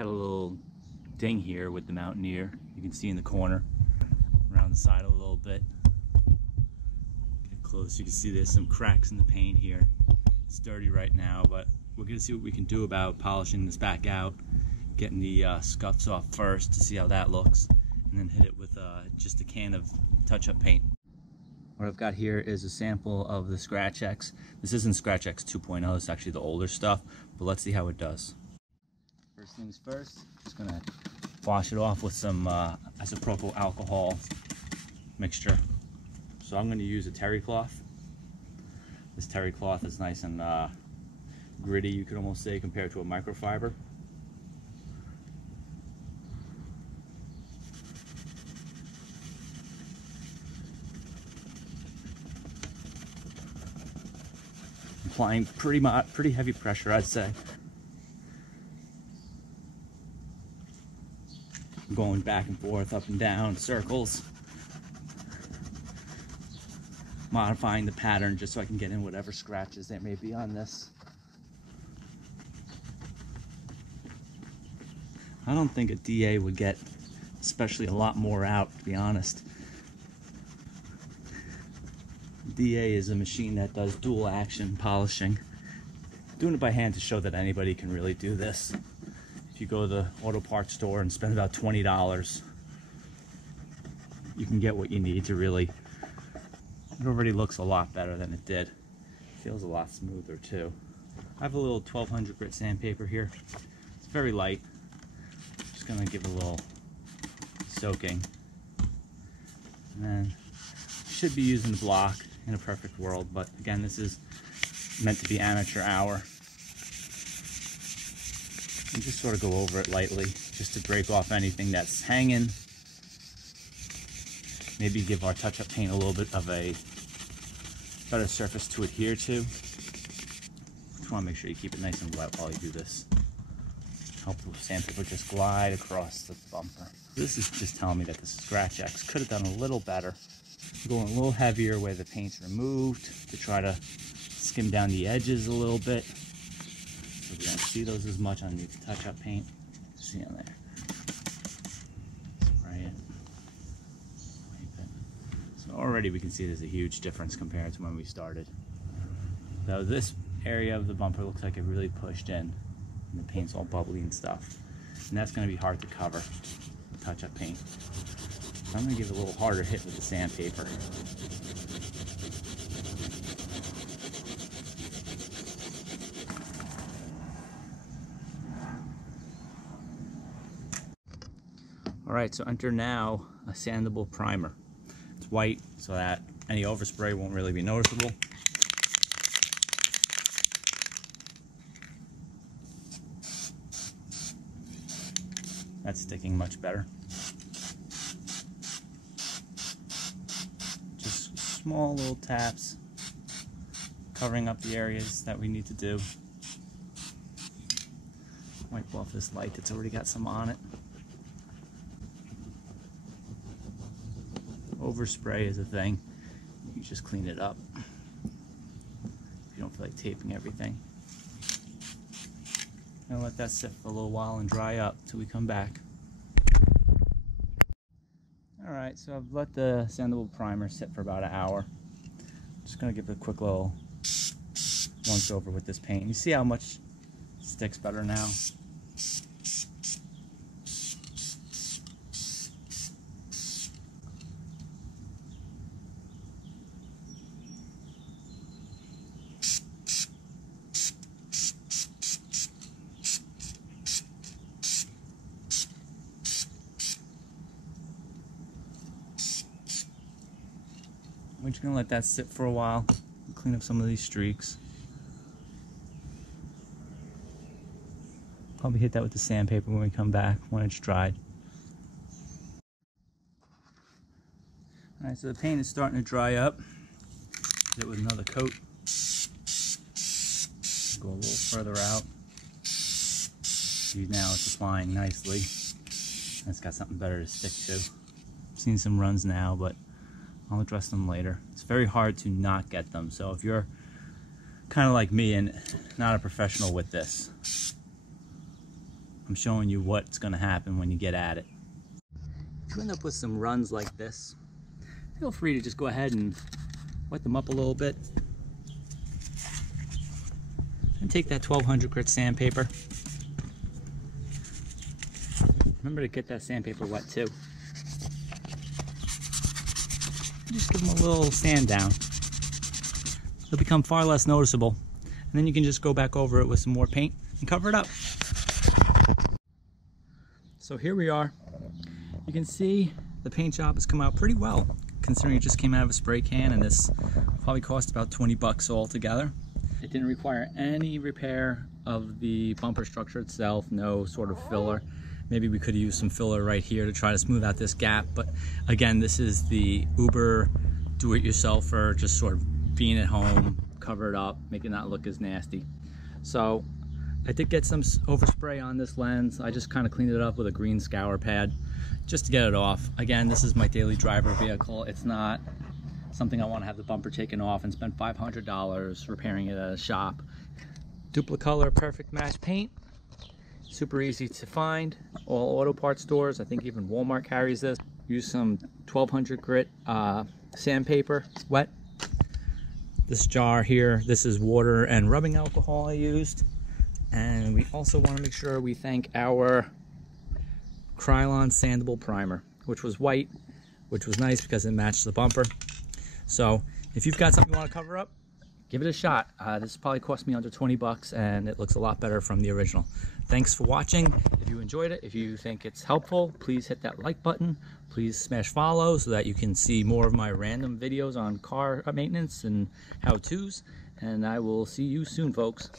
had a little ding here with the Mountaineer. You can see in the corner, around the side a little bit. Get close, you can see there's some cracks in the paint here. It's dirty right now, but we're gonna see what we can do about polishing this back out, getting the scuffs off first to see how that looks, and then hit it with just a can of touch-up paint. What I've got here is a sample of the Scratch X. This isn't Scratch X 2.0, it's actually the older stuff, but let's see how it does. First things first, just gonna wash it off with some isopropyl alcohol mixture. So I'm gonna use a terry cloth. This terry cloth is nice and gritty, you could almost say, compared to a microfiber. Applying pretty heavy pressure, I'd say. Going back and forth, up and down, circles. Modifying the pattern just so I can get in whatever scratches there may be on this. I don't think a DA would get especially a lot more out, to be honest. DA is a machine that does dual action polishing. Doing it by hand to show that anybody can really do this. If you go to the auto parts store and spend about $20, you can get what you need to really. It already looks a lot better than it did. It feels a lot smoother too. I have a little 1200 grit sandpaper here. It's very light. Just gonna give it a little soaking. And then should be using the block in a perfect world, but again, this is meant to be amateur hour. And just sort of go over it lightly, just to break off anything that's hanging. Maybe give our touch-up paint a little bit of a better surface to adhere to. Just want to make sure you keep it nice and wet while you do this. Help the sandpaper just glide across the bumper. This is just telling me that the Scratch X could have done a little better. Going a little heavier where the paint's removed to try to skim down the edges a little bit. So we don't see those as much on the touch-up paint. See on there. Spray it. Wipe it. So already we can see there's a huge difference compared to when we started. So this area of the bumper looks like it really pushed in, and the paint's all bubbly and stuff. And that's going to be hard to cover with touch-up paint. So I'm going to give it a little harder hit with the sandpaper. Alright, so enter now a sandable primer. It's white so that any overspray won't really be noticeable. That's sticking much better. Just small little taps, covering up the areas that we need to do. Wipe off this light that's already got some on it. Overspray is a thing. You just clean it up if you don't feel like taping everything. And let that sit for a little while and dry up till we come back. Alright, so I've let the sandable primer sit for about an hour. Just gonna give it a quick little once over with this paint. You see how much sticks better now? We're just gonna let that sit for a while, clean up some of these streaks. Probably hit that with the sandpaper when we come back, when it's dried. Alright, so the paint is starting to dry up. Hit it with another coat. Go a little further out. See, now it's applying nicely. It's got something better to stick to. I've seen some runs now, but I'll address them later. It's very hard to not get them, so if you're kind of like me and not a professional with this, I'm showing you what's going to happen when you get at it. If you end up with some runs like this, feel free to just go ahead and wet them up a little bit. And take that 1200 grit sandpaper. Remember to get that sandpaper wet too. Just give them a little sand down. They'll become far less noticeable. And then you can just go back over it with some more paint and cover it up. So here we are. You can see the paint job has come out pretty well, considering it just came out of a spray can, and this probably cost about 20 bucks altogether. It didn't require any repair of the bumper structure itself, no sort of filler. Maybe we could have used some filler right here to try to smooth out this gap, but again, this is the Uber do-it-yourselfer, just sort of being at home, cover it up, make it not look as nasty. So I did get some overspray on this lens. I just kind of cleaned it up with a green scour pad just to get it off. Again, this is my daily driver vehicle. It's not something I want to have the bumper taken off and spend $500 repairing it at a shop. Duplicolor Perfect Match paint. Super easy to find. All auto parts stores. I think even Walmart carries this. Use some 1200 grit sandpaper, wet. This jar here, this is water and rubbing alcohol I used. And we also want to make sure we thank our Krylon sandable primer, which was white, which was nice because it matched the bumper. So if you've got something you want to cover up, give it a shot. This probably cost me under 20 bucks and it looks a lot better from the original. Thanks for watching. If you enjoyed it, if you think it's helpful, please hit that like button. Please smash follow so that you can see more of my random videos on car maintenance and how-tos. And I will see you soon, folks.